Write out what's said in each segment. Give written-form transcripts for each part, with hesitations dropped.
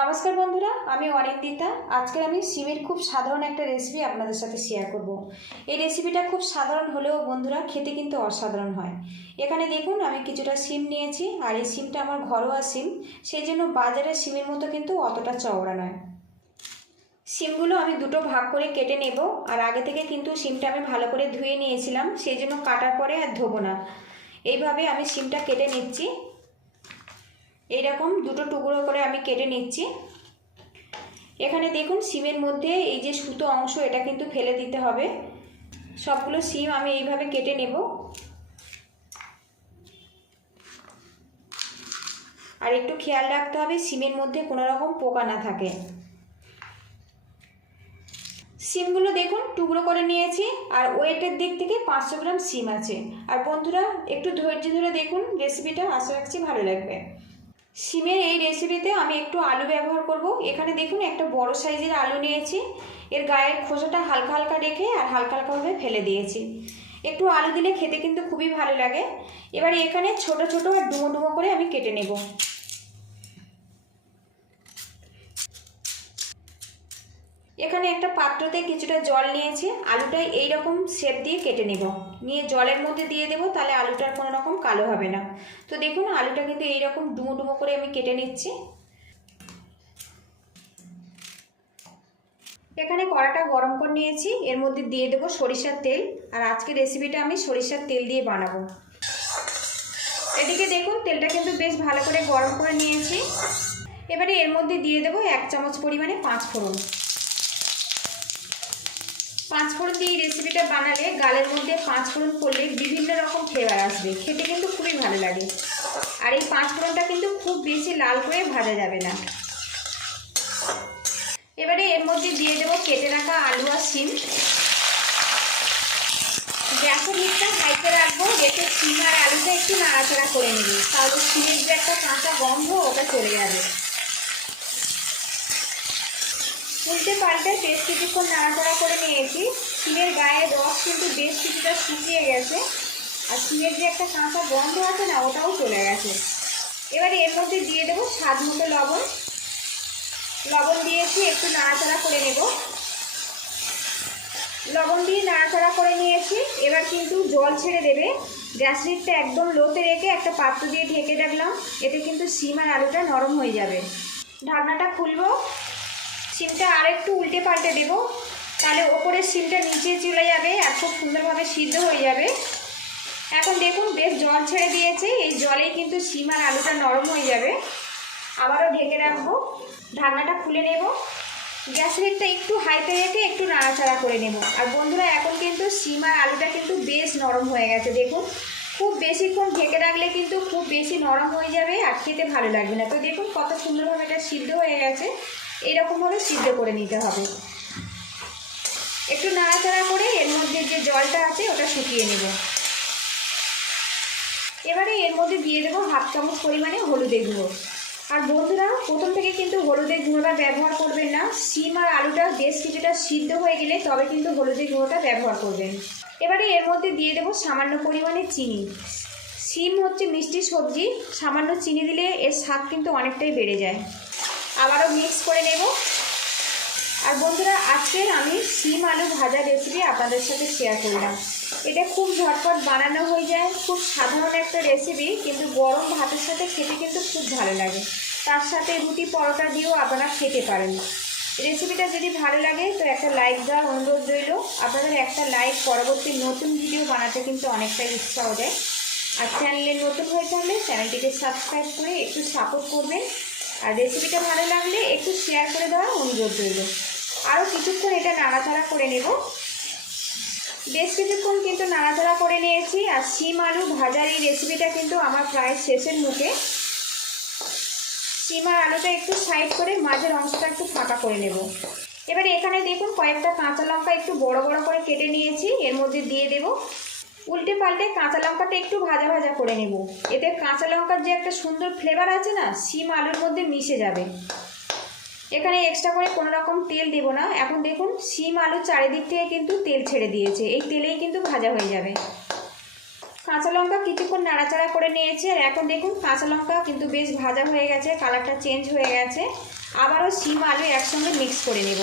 নমস্কার বন্ধুরা, আমি অনিন্দিতা। আজকে আমি সিমের খুব সাধারণ একটা রেসিপি আপনাদের সাথে শেয়ার করব। এই রেসিপিটা খুব সাধারণ হলেও বন্ধুরা খেতে কিন্তু অসাধারণ হয়। এখানে দেখুন আমি কিছুটা সিম নিয়েছি, আর এই সিমটা আমার ঘরোয়া সিম, সেই জন্য বাজারের সিমের মতো কিন্তু অতটা চওড়া নয়। সিমগুলো আমি দুটো ভাগ করে কেটে নেব, আর আগে থেকে কিন্তু সিমটা আমি ভালো করে ধুয়ে নিয়েছিলাম, সেই জন্য কাটার পরে আর ধোবো না। এইভাবে আমি সিমটা কেটে নিচ্ছি। এইরকম দুটো টুকরো করে আমি কেটে নিচ্ছি। এখানে দেখুন সিমের মধ্যে এই যে সুতো অংশ, এটা কিন্তু ফেলে দিতে হবে। সবগুলো সিম আমি এইভাবে কেটে নেব। আর একটু খেয়াল রাখতে হবে সিমের মধ্যে কোনো রকম পোকা না থাকে। সিমগুলো দেখুন টুকরো করে নিয়েছি, আর ওয়েটের দিক থেকে 500 গ্রাম সিম আছে। আর বন্ধুরা একটু ধৈর্য ধরে দেখুন রেসিপিটা, আশা রাখছি ভালো লাগবে। সিমের এই রেসিপিতে আমি একটু আলু ব্যবহার করব। এখানে দেখুন একটা বড় সাইজের আলু নিয়েছি, এর গায়ের খোসাটা হালকা হালকা রেখে আর হালকা হালকাভাবে ফেলে দিয়েছি। একটু আলু দিলে খেতে কিন্তু খুবই ভালো লাগে। এবারে এখানে ছোট ছোট আর ডুমো ডুমো করে আমি কেটে নেব। এখানে একটা পাত্রতে কিছুটা জল নিয়েছি, আলুটা এইরকম শেপ দিয়ে কেটে নেব, নিয়ে জলের মধ্যে দিয়ে দেবো, তাহলে আলুটার কোনো রকম কালো হবে না। তো দেখুন আলুটা কিন্তু এইরকম ডুমো ডুমো করে আমি কেটে নিচ্ছি। এখানে কড়াটা গরম করে নিয়েছি, এর মধ্যে দিয়ে দেবো সরিষার তেল। আর আজকে রেসিপিটা আমি সরিষার তেল দিয়ে বানাবো। এদিকে দেখুন তেলটা কিন্তু বেশ ভালো করে গরম করে নিয়েছি। এবারে এর মধ্যে দিয়ে দেবো 1 চামচ পরিমাণে 5 ফোড়ন। 5 ফোড়ন দিয়ে এই রেসিপিটা বানালে গালের মধ্যে 5 ফোড়ন পড়লে বিভিন্ন রকম ফ্লেভার আসবে, খেতে কিন্তু খুবই ভালো লাগে। আর এই 5 ফোড়নটা কিন্তু খুব বেশি লাল করে ভাজা যাবে না। এবারে এর মধ্যে দিয়ে দেবো কেটে রাখা আলু আর সিম। গ্যাসের হিটটা হাইতে রাখবো, রেখে সিম আর আলুটা একটু নাড়াচাড়া করে নেব, তাহলে সিমের যে একটা কাঁচা গন্ধ ওটা চলে যাবে। উল্টে পাল্টে বেশ কিছুক্ষণ নাড়াচাড়া করে নিয়েছি। সিমের গায়ে রস কিন্তু বেশ কিছুটা শুকিয়ে গেছে, আর সিমের যে একটা কাঁচা গন্ধ আছে না, ওটাও চলে গেছে। এবারে এর মধ্যে দিয়ে দেবো স্বাদ মতো লবণ। লবণ দিয়েছি, একটু নাড়াচাড়া করে নেব। লবণ দিয়ে নাড়াচাড়া করে নিয়েছি। এবার কিন্তু জল ছেড়ে দেবে। গ্যাস হিটটা একদম লোতে রেখে একটা পাত্র দিয়ে ঢেকে রাখলাম, এতে কিন্তু সিম আর আলুটা নরম হয়ে যাবে। ঢাকনাটা খুলবো, সিমটা আর একটু উল্টে পাল্টে দেবো, তাহলে ওপরের সিমটা নিচে চলে যাবে আর খুব সুন্দরভাবে সিদ্ধ হয়ে যাবে। এখন দেখুন বেশ জল ছেড়ে দিয়েছে, এই জলেই কিন্তু সিম আর আলুটা নরম হয়ে যাবে। আবারও ঢেকে রাখবো, ঢাকনাটা খুলে নেব। গ্যাস হিটটা একটু হাইতে রেখে একটু নাড়াচাড়া করে নেব। আর বন্ধুরা এখন কিন্তু সিম আর আলুটা কিন্তু বেশ নরম হয়ে গেছে। দেখুন খুব বেশিক্ষণ ঢেকে রাখলে কিন্তু খুব বেশি নরম হয়ে যাবে আর খেতে ভালো লাগবে না। তো দেখুন কত সুন্দরভাবে এটা সিদ্ধ হয়ে গেছে, এইরকমভাবে সিদ্ধ করে নিতে হবে। একটু নাড়াচাড়া করে এর মধ্যে যে জলটা আছে ওটা শুকিয়ে নেব। এবারে এর মধ্যে দিয়ে দেবো 1/2 চামচ পরিমাণে হলুদের গুঁড়ো। আর বন্ধুরা প্রথম থেকে কিন্তু হলুদের গুঁড়োটা ব্যবহার করবেন না, সিম আর আলুটা বেশ কিছুটা সিদ্ধ হয়ে গেলে তবে কিন্তু হলুদের গুঁড়োটা ব্যবহার করবেন। এবারে এর মধ্যে দিয়ে দেবো সামান্য পরিমাণে চিনি। সিম হচ্ছে মিষ্টি সবজি, সামান্য চিনি দিলে এর স্বাদ কিন্তু অনেকটাই বেড়ে যায়। আবারও মিক্স করে নেব। আর বন্ধুরা আজকের আমি সিম আলু ভাজা রেসিপি আপনাদের সাথে শেয়ার করলাম। এটা খুব ঝটপট বানানো হয়ে যায়, খুব সাধারণ একটা রেসিপি, কিন্তু গরম ভাতের সাথে খেতে কিন্তু খুব ভালো লাগে। তার সাথে রুটি পরোটা দিয়েও আপনারা খেতে পারেন। রেসিপিটা যদি ভালো লাগে তো একটা লাইক দেওয়ার অনুরোধ রইল। আপনাদের একটা লাইক পরবর্তী নতুন ভিডিও বানাতে কিন্তু অনেকটাই উৎসাহ দেয়। আর চ্যানেলে নতুন হয়ে থাকলে চ্যানেলটিকে সাবস্ক্রাইব করে একটু সাপোর্ট করবেন। আর রেসিপিটা ভালো লাগলে একটু শেয়ার করে দেওয়ার অনুরোধ রইল। আরও কিছুক্ষণ এটা নাড়াচাড়া করে নেব। বেশ কিছুক্ষণ কিন্তু নাড়াচাড়া করে নিয়েছি। আর সিম আলু ভাজার এই রেসিপিটা কিন্তু আমার প্রায় শেষের মুখে। সিম আর আলুটা একটু সাইড করে মাঝের অংশটা একটু ফাঁকা করে নেব। এবারে এখানে দেখুন কয়েকটা কাঁচা লঙ্কা একটু বড় বড় করে কেটে নিয়েছি, এর মধ্যে দিয়ে দেব। উল্টে পাল্টে কাঁচা লঙ্কাটা একটু ভাজা ভাজা করে নেব, এতে কাঁচা লঙ্কার যে একটা সুন্দর ফ্লেভার আছে না, সিম আলুর মধ্যে মিশে যাবে। এখানে এক্সট্রা করে কোনো রকম তেল দেব না। এখন দেখুন সিম আলু চারিদিক থেকে কিন্তু তেল ছেড়ে দিয়েছে, এই তেলেই কিন্তু ভাজা হয়ে যাবে। কাঁচা লঙ্কা কিছুক্ষণ নাড়াচাড়া করে নিয়েছি, আর এখন দেখুন কাঁচা লঙ্কা কিন্তু বেশ ভাজা হয়ে গেছে, কালারটা চেঞ্জ হয়ে গেছে। আবারও শিম আলু একসঙ্গে মিক্স করে নেব।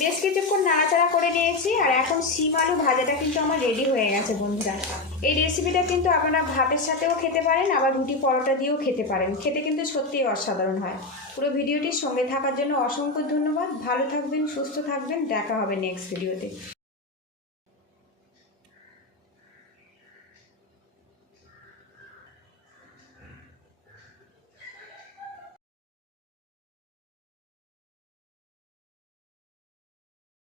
বেশ কিছুক্ষণ নাড়াচাড়া করে নিয়েছি, আর এখন শিম আলু ভাজাটা কিন্তু আমার রেডি হয়ে গেছে বন্ধুরা। এই রেসিপিটা কিন্তু আপনারা ভাতের সাথেও খেতে পারেন, আবার রুটি পরোটা দিয়েও খেতে পারেন, খেতে কিন্তু সত্যিই অসাধারণ হয়। পুরো ভিডিওটির সঙ্গে থাকার জন্য অসংখ্য ধন্যবাদ। ভালো থাকবেন, সুস্থ থাকবেন, দেখা হবে নেক্সট ভিডিওতে।